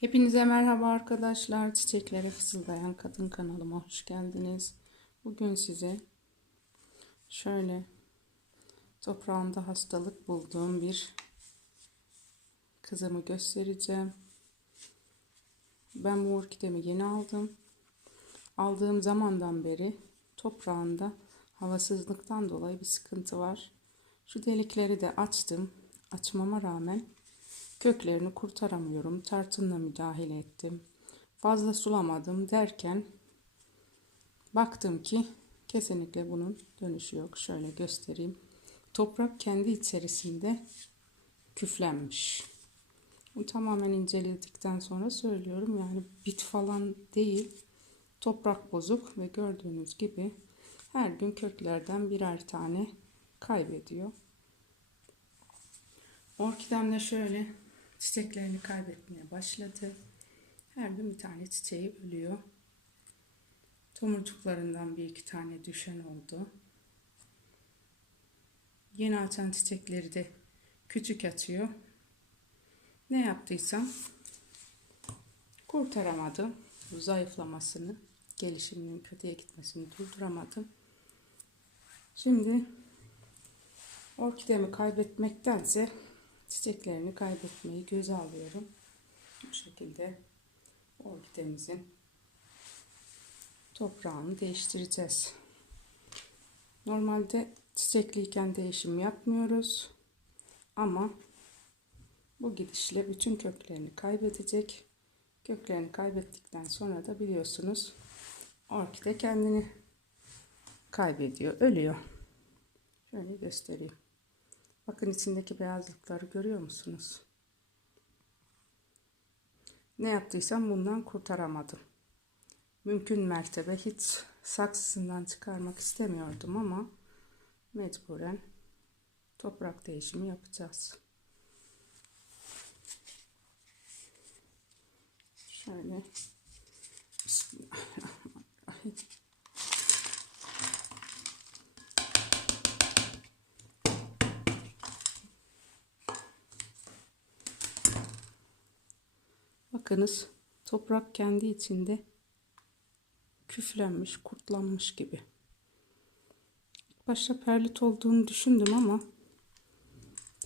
Hepinize merhaba arkadaşlar. Çiçeklere fısıldayan kadın kanalıma hoş geldiniz. Bugün size şöyle toprağında hastalık bulduğum bir kızımı göstereceğim. Ben bu orkidemi yeni aldım. Aldığım zamandan beri toprağında havasızlıktan dolayı bir sıkıntı var. Şu delikleri de açtım. Açmama rağmen köklerini kurtaramıyorum. Tartınla müdahale ettim. Fazla sulamadım derken baktım ki kesinlikle bunun dönüşü yok. Şöyle göstereyim. Toprak kendi içerisinde küflenmiş. Bu tamamen inceledikten sonra söylüyorum. Yani bit falan değil. Toprak bozuk ve gördüğünüz gibi her gün köklerden birer tane kaybediyor. Orkidem de şöyle çiçeklerini kaybetmeye başladı. Her gün bir tane çiçeği ölüyor. Tomurcuklarından bir iki tane düşen oldu. Yeni açan çiçekleri de küçük açıyor. Ne yaptıysam kurtaramadım. Zayıflamasını, gelişiminin kötüye gitmesini durduramadım. Şimdi orkidemi kaybetmektense çiçeklerini kaybetmeyi göze alıyorum. Bu şekilde orkidemizin toprağını değiştireceğiz. Normalde çiçekliyken değişim yapmıyoruz. Ama bu gidişle bütün köklerini kaybedecek. Köklerini kaybettikten sonra da biliyorsunuz orkide kendini kaybediyor, ölüyor. Şöyle göstereyim. Bakın içindeki beyazlıkları görüyor musunuz? Ne yaptıysam bundan kurtaramadım. Mümkün mertebe hiç saksısından çıkarmak istemiyordum ama mecburen toprak değişimi yapacağız. Şöyle Bismillahirrahmanirrahim. Bakınız toprak kendi içinde küflenmiş, kurtlanmış gibi. Başta perlit olduğunu düşündüm ama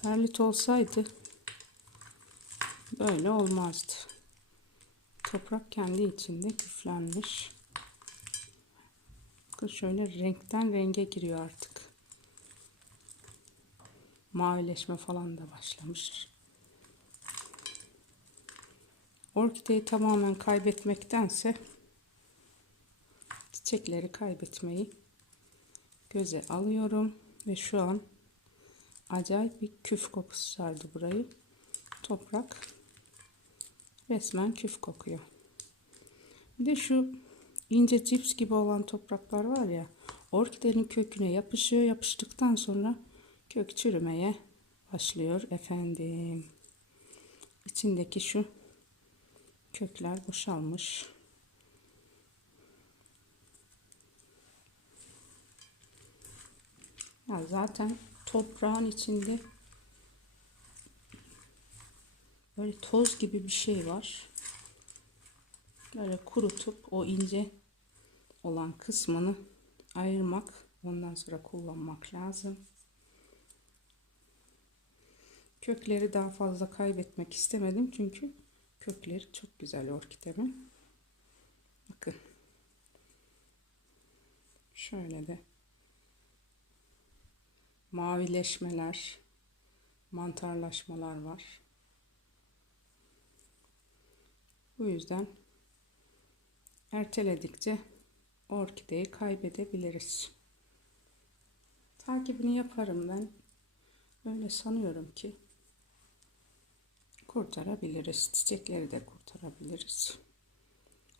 perlit olsaydı böyle olmazdı. Toprak kendi içinde küflenmiş. Bakın şöyle renkten renge giriyor artık. Mavileşme falan da başlamış. Orkideyi tamamen kaybetmektense çiçekleri kaybetmeyi göze alıyorum ve şu an acayip bir küf kokusu sardı burayı. Toprak resmen küf kokuyor. Bir de şu ince cips gibi olan topraklar var ya orkidenin köküne yapışıyor. Yapıştıktan sonra kök çürümeye başlıyor efendim. İçindeki şu kökler boşalmış. Ya zaten toprağın içinde böyle toz gibi bir şey var. Böyle kurutup o ince olan kısmını ayırmak, ondan sonra kullanmak lazım. Kökleri daha fazla kaybetmek istemedim çünkü Kökleri çok güzel orkidemin. Bakın. Şöyle de mavileşmeler, mantarlaşmalar var. Bu yüzden erteledikçe orkideyi kaybedebiliriz. Takibini yaparım ben. Öyle sanıyorum ki kurtarabiliriz. Çiçekleri de kurtarabiliriz.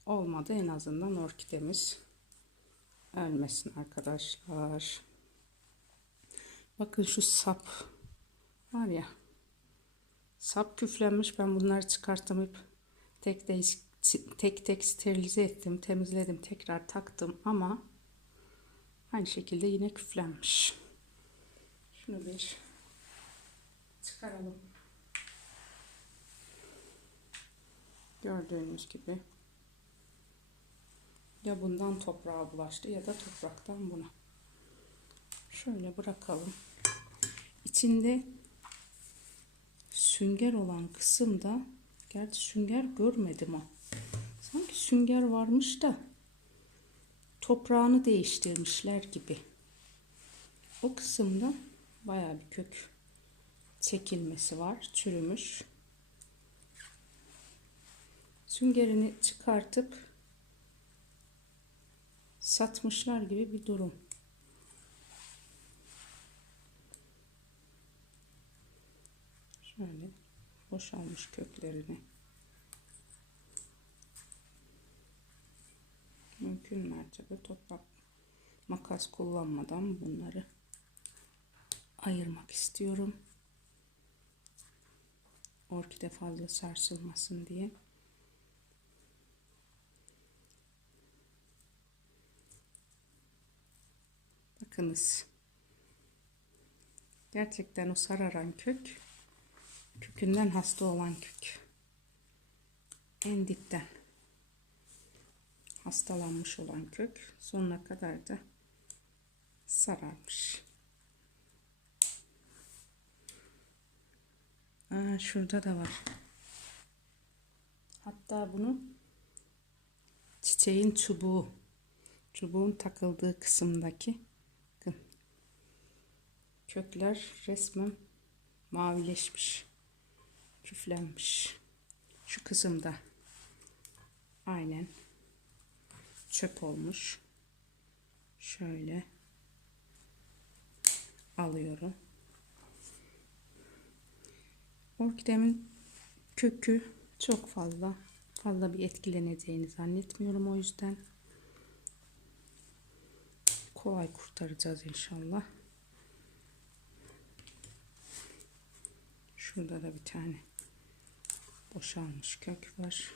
Olmadı en azından orkidemiz ölmesin arkadaşlar. Bakın şu sap var ya sap küflenmiş ben bunları çıkartamayıp tek tek tek tek sterilize ettim temizledim tekrar taktım ama aynı şekilde yine küflenmiş şunu bir çıkaralım Gördüğünüz gibi ya bundan toprağa bulaştı ya da topraktan buna. Şöyle bırakalım. İçinde sünger olan kısımda gerçi sünger görmedim o. Sanki sünger varmış da toprağını değiştirmişler gibi. O kısımda bayağı bir kök çekilmesi var. Çürümüş. Süngerini çıkartıp satmışlar gibi bir durum. Şöyle boşalmış köklerini. Mümkün mertebe toprak makas kullanmadan bunları ayırmak istiyorum. Orkide fazla sarsılmasın diye. Bakınız. Gerçekten o sararan kök kökünden hasta olan kök. En dipten hastalanmış olan kök sonuna kadar da sararmış. Aa, şurada da var. Hatta bunu çiçeğin çubuğu, çubuğun takıldığı kısımdaki kökler resmen mavileşmiş, küflenmiş. Şu kısımda aynen çöp olmuş. Şöyle alıyorum. Orkidemin kökü çok fazla fazla bir etkileneceğini zannetmiyorum o yüzden kolay kurtaracağız inşallah. Şurada da bir tane boşalmış kök var.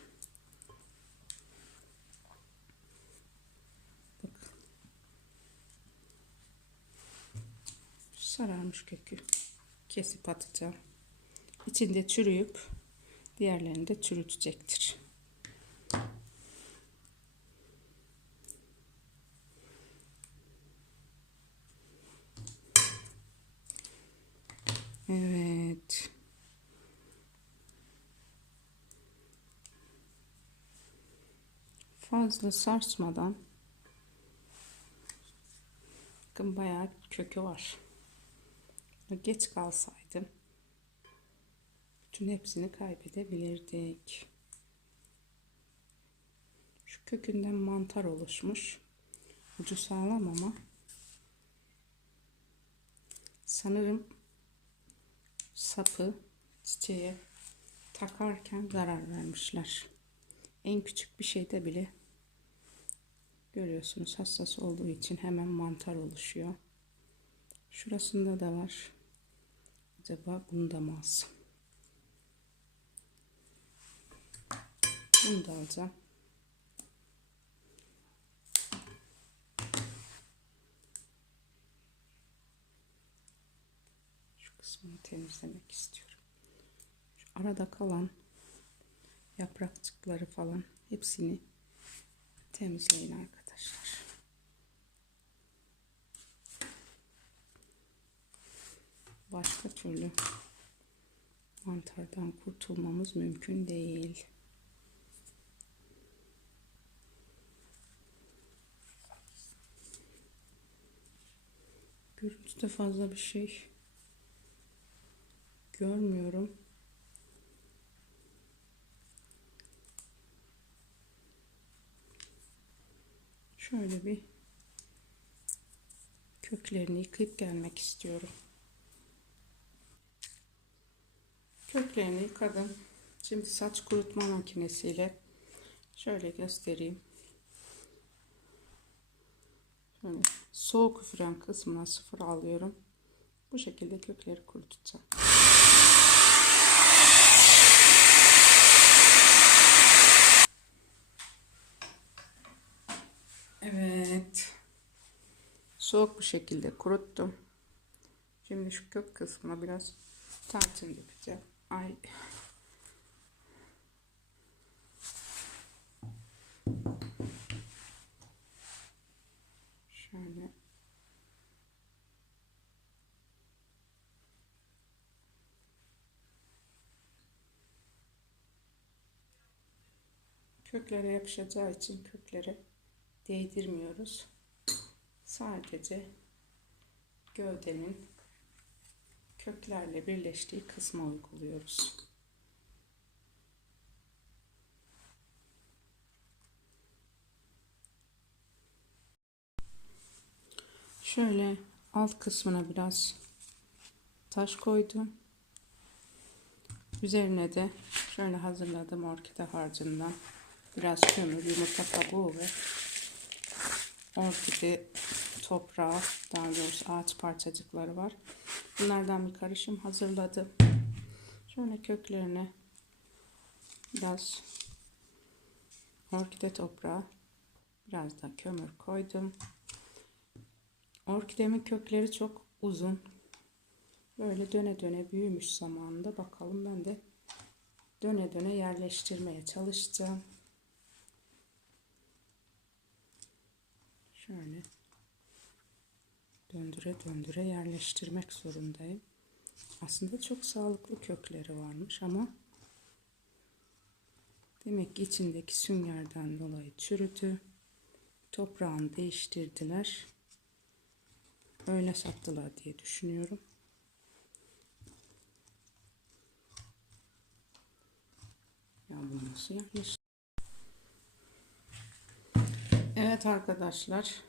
Bak. Sararmış kökü kesip atacağım. İçinde çürüyüp diğerlerini de çürütecektir. Evet. Fazla sarsmadan bakın bayağı kökü var. Geç kalsaydım bütün hepsini kaybedebilirdik. Şu kökünden mantar oluşmuş. Ucu sağlam ama sanırım sapı çiçeğe takarken zarar vermişler. En küçük bir şeyde bile görüyorsunuz hassas olduğu için hemen mantar oluşuyor. Şurasında da var. Acaba bunu da mı alsam? Bunu da alacağım. Şu kısmını temizlemek istiyorum. Şu arada kalan yaprakçıkları falan hepsini temizleyin arkadaşlar. Başka türlü mantardan kurtulmamız mümkün değil. Görüntüde fazla bir şey görmüyorum. Şöyle bir köklerini yıkayıp gelmek istiyorum. Köklerini yıkadım. Şimdi saç kurutma makinesiyle şöyle göstereyim. Şöyle soğuk üfüren kısmına sıfır alıyorum. Bu şekilde kökleri kurutacağım. soğuk bir şekilde kuruttum. Şimdi şu kök kısmına biraz tartım yapacağım. Ay. Şöyle. Köklere yapışacağı için köklere değdirmiyoruz. Sadece gövdenin köklerle birleştiği kısma uyguluyoruz. Şöyle alt kısmına biraz taş koydum. Üzerine de şöyle hazırladım orkide harcından biraz kömür, yumurta kabuğu ve orkide toprağı, daha doğrusu ağaç parçacıkları var. Bunlardan bir karışım hazırladım. Şöyle köklerine biraz orkide toprağı, biraz da kömür koydum. Orkidemin kökleri çok uzun. Böyle döne döne büyümüş zamanında. Bakalım ben de döne döne yerleştirmeye çalışacağım. Şöyle döndüre döndüre yerleştirmek zorundayım. Aslında çok sağlıklı kökleri varmış ama demek ki içindeki süngerden dolayı çürüdü. Toprağını değiştirdiler. Öyle sattılar diye düşünüyorum. Ya bu nasıl yanlış? Evet arkadaşlar.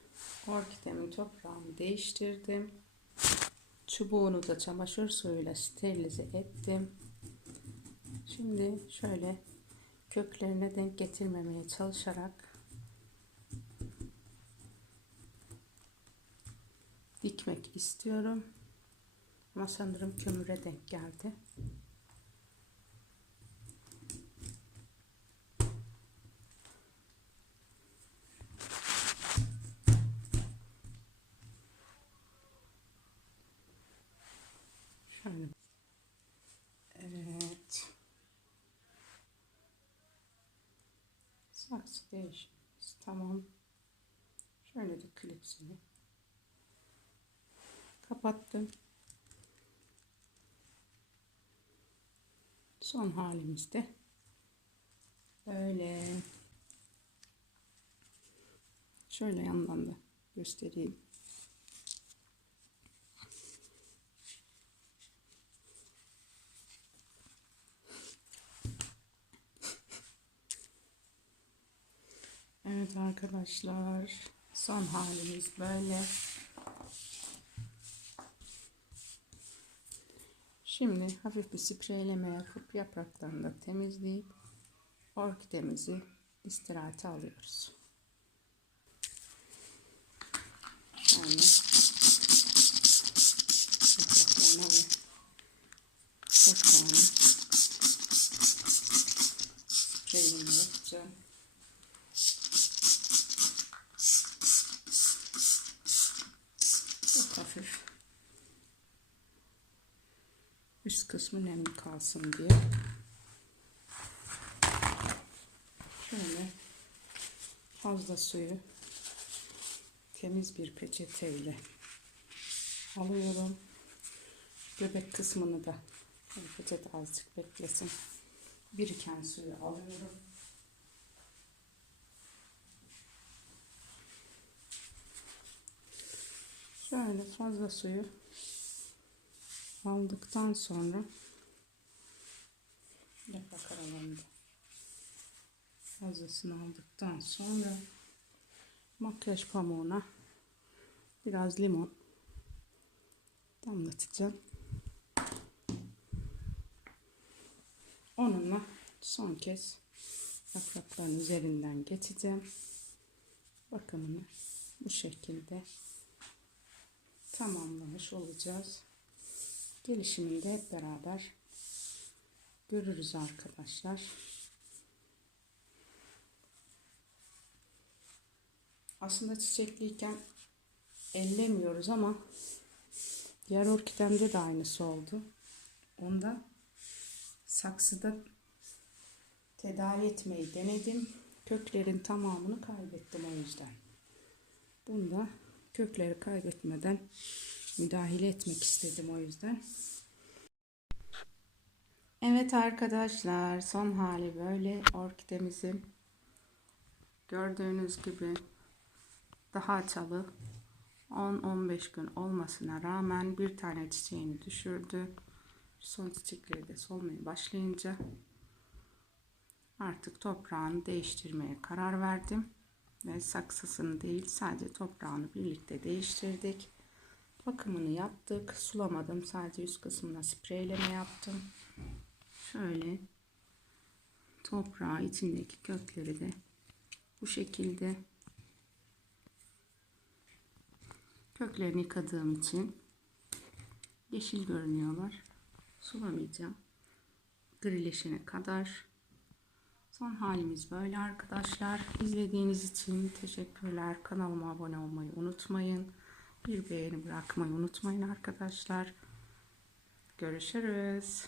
Orkidemin toprağını değiştirdim. Çubuğunu da çamaşır suyuyla sterilize ettim. Şimdi şöyle köklerine denk getirmemeye çalışarak dikmek istiyorum. Ama sanırım kömüre denk geldi. Saksı değişimiz. Tamam. Şöyle de klipsini kapattım. Son halimizde böyle şöyle yandan da göstereyim. Evet arkadaşlar son halimiz böyle. Şimdi hafif bir spreyleme yapıp yapraklarını da temizleyip orkidemizi istirahate alıyoruz. Yani yapraklarına ve toprağını spreyleme yapacağım. Kısmı nemli kalsın diye. Şöyle fazla suyu temiz bir peçeteyle alıyorum. Göbek kısmını da peçete azıcık beklesin. Biriken suyu alıyorum. Şöyle fazla suyu aldıktan sonra yaprak aralarında fazlasını aldıktan sonra makyaj pamuğuna biraz limon damlatacağım. Onunla son kez yaprakların üzerinden geçeceğim. Bakımını bu şekilde tamamlamış olacağız. Gelişimini de hep beraber görürüz arkadaşlar. Aslında çiçekliyken ellemiyoruz ama diğer orkidemde de aynısı oldu. Onda saksıda tedavi etmeyi denedim. Köklerin tamamını kaybettim o yüzden. Bunda kökleri kaybetmeden müdahale etmek istedim o yüzden. Evet arkadaşlar son hali böyle orkidemizin Gördüğünüz gibi daha çalı 10-15 gün olmasına rağmen bir tane çiçeğini düşürdü. Son çiçekleri de solmaya başlayınca artık toprağını değiştirmeye karar verdim. Ve saksısını değil sadece toprağını birlikte değiştirdik. Bakımını yaptık. Sulamadım. Sadece üst kısmına spreyleme yaptım. Şöyle toprağı içindeki kökleri de bu şekilde köklerini yıkadığım için yeşil görünüyorlar. Sulamayacağım. Grileşene kadar. Son halimiz böyle arkadaşlar. İzlediğiniz için teşekkürler. Kanalıma abone olmayı unutmayın. Bir beğeni bırakmayı unutmayın arkadaşlar. Görüşürüz.